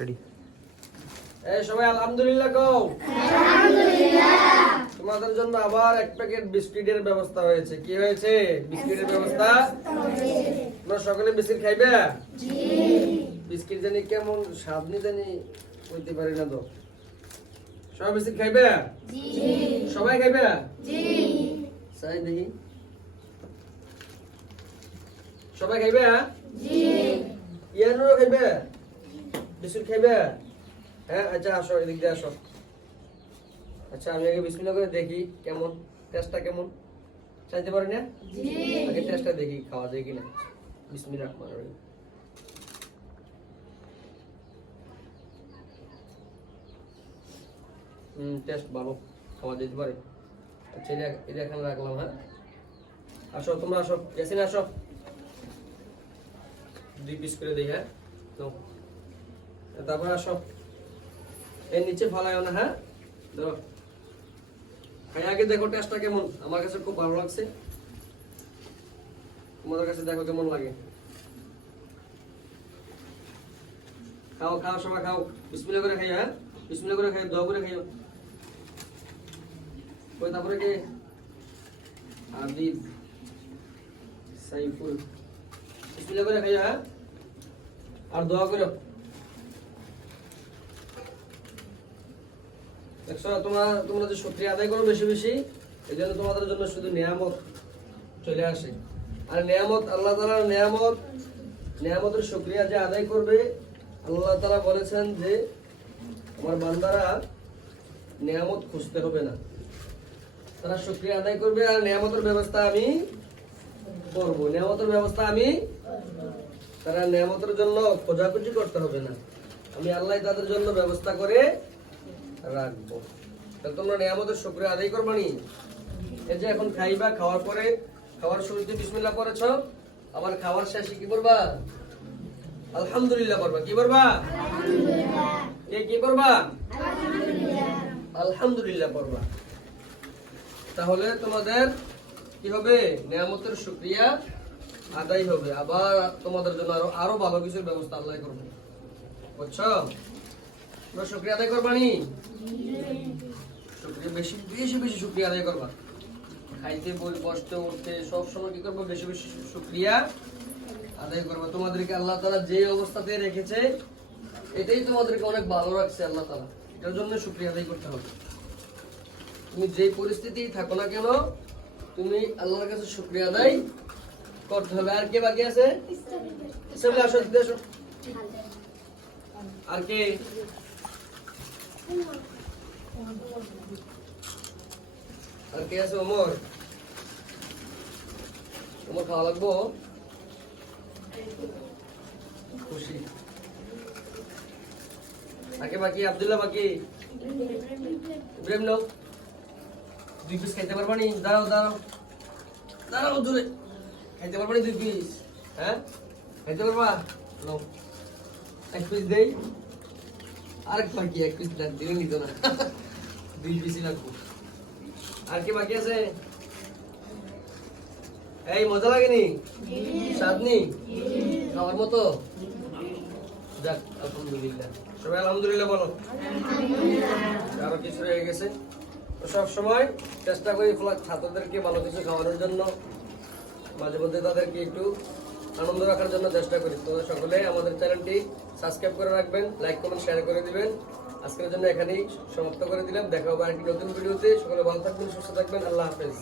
Ready এই সবাই আলহামদুলিল্লাহ কও। তোমাদের জন্য আবার এক প্যাকেট বিস্কিটের ব্যবস্থা হয়েছে। কি হয়েছে? বিস্কিটের ব্যবস্থা? তোমরা সকলে বিস্কিট খাইবে? বিস্কিট জানি কেমন স্বাদ নি জানি কইতে পারি না তো। সবাই বিস্কিট খাইবে? সবাই খাইবে? চাই দেখি। সবাই খাইবে? ইয়ানুরও খাইবে? বিস্কুট খাইবে? হ্যাঁ আচ্ছা আসো এদিক দিয়ে আসো। আচ্ছা আমি আগে বিসমিল্লাহ করে দেখি কেমন টেস্টটা কেমন। চাইতে পারি না? আগে টেস্টটা দেখি খাওয়া যায় কিনা। বিসমিল্লাহ রহমান রহিম হুম টেস্ট ভালো খাওয়া যেতে পারে। আচ্ছা এটা এটা এখানে রাখলাম হ্যাঁ। আসো তোমরা আসো ইয়াসিন আসো। দুই পিস করে দিই হ্যাঁ। তো তারপরে আসো এর নিচে ফালাইও না হ্যাঁ? ধরো। খাই আগে দেখো টেস্টটা কেমন? আমার কাছে খুব ভালো লাগছে। তোমাদের কাছে দেখো কেমন লাগে। খাও খাও, সবাই খাও। বিসমিল্লাহ করে খাইও হ্যাঁ? বিসমিল্লাহ করে খাইও, দোয়া করে খাইও। ওই তারপরে কে? আবিদ সাইফুল। বিসমিল্লাহ করে খাইও হ্যাঁ? আর দোয়া করো। তোমরা তোমরা যে শুক্রিয়া আদায় করো বেশি বেশি, এই জন্য তোমাদের জন্য শুধু নিয়ামত চলে আসে। আর নিয়ামত, আল্লাহ তালার নিয়ামত, নিয়ামতের শুক্রিয়া যে আদায় করবে, আল্লাহ তালা বলেছেন যে, আমার বান্দারা নিয়ামত খুঁজতে হবে না। তারা শুক্রিয়া আদায় করবে আর নিয়ামতের ব্যবস্থা আমি করব। নিয়ামতের ব্যবস্থা আমি তারা নিয়ামতের জন্য খোঁজাখুঁজি করতে হবে না। আমি আল্লাহ তাদের জন্য ব্যবস্থা করে রাখব। তাহলে তোমরা নিয়ামতের শুক্রিয়া আদায় করবা নি? এই যে এখন খাইবা খাওয়ার পরে খাওয়ার শুরুতে বিসমিল্লাহ করেছ আবার খাওয়ার শেষে কি করবা আলহামদুলিল্লাহ করবা কি করবা এ কি করবা আলহামদুলিল্লাহ। করবা তাহলে তোমাদের কি হবে? নিয়ামতের শুক্রিয়া আদায় হবে। আবার তোমাদের জন্য আরও আরও ভালো কিছুর ব্যবস্থা আল্লাহ করবে। বুঝছ? তোমরা শুক্রিয়া আদায় করবা নি? শুক্রিয়া বেশি বেশি বেশি শুক্রিয়া আদায় করবা। খাইতে বই বসতে উঠতে সব সময় কি করব? বেশি বেশি শুক্রিয়া আদায় করবা। তোমাদেরকে আল্লাহ তালা যে অবস্থাতে রেখেছে এটাই তোমাদেরকে অনেক ভালো রাখছে আল্লাহ তালা এটার জন্য শুক্রিয়া আদায় করতে হবে। তুমি যে পরিস্থিতি থাকো না কেন তুমি আল্লাহর কাছে শুক্রিয়া আদায় করতে হবে। আর কে বাকি আছে? আসো আসো। আর কে? আর কে আছে, ওমর? ওমর, খাওয়া লাগবো? খুশি। আগে বাকি, আব্দুল্লাহ বাকি। ইব্রাহিম নাও। দুই পিস খাইতে পারবা নি? দাঁড়াও দাঁড়াও। দাঁড়াও দূরে খাইতে পারবা নি দুই পিস হ্যাঁ? খাইতে পারবা? নাও। এক পিস দেই। বাকি, এক নিত না লাগবো। আর কি বাকি আছে? এই, মজা লাগেনি? স্বাদনি খাওয়ার মতো? যাক, আলহামদুলিল্লাহ। সবাই আলহামদুলিল্লাহ বলো। আরও কিছু রয়ে গেছে। সব সময় চেষ্টা করি ছাত্রদেরকে ভালো কিছু খাওয়ানোর জন্য। মাঝে মধ্যে তাদেরকে একটু আনন্দ রাখার জন্য চেষ্টা করি। তোমরা সকলে আমাদের চ্যানেলটি সাবস্ক্রাইব করে রাখবেন, লাইক, কমেন্ট শেয়ার করে দিবেন। আজকের জন্য এখানেই সমাপ্ত করে দিলাম। দেখা হবে আরেকটি নতুন ভিডিওতে। সকলে ভালো থাকবেন, সুস্থ থাকবেন। আল্লাহ হাফেজ।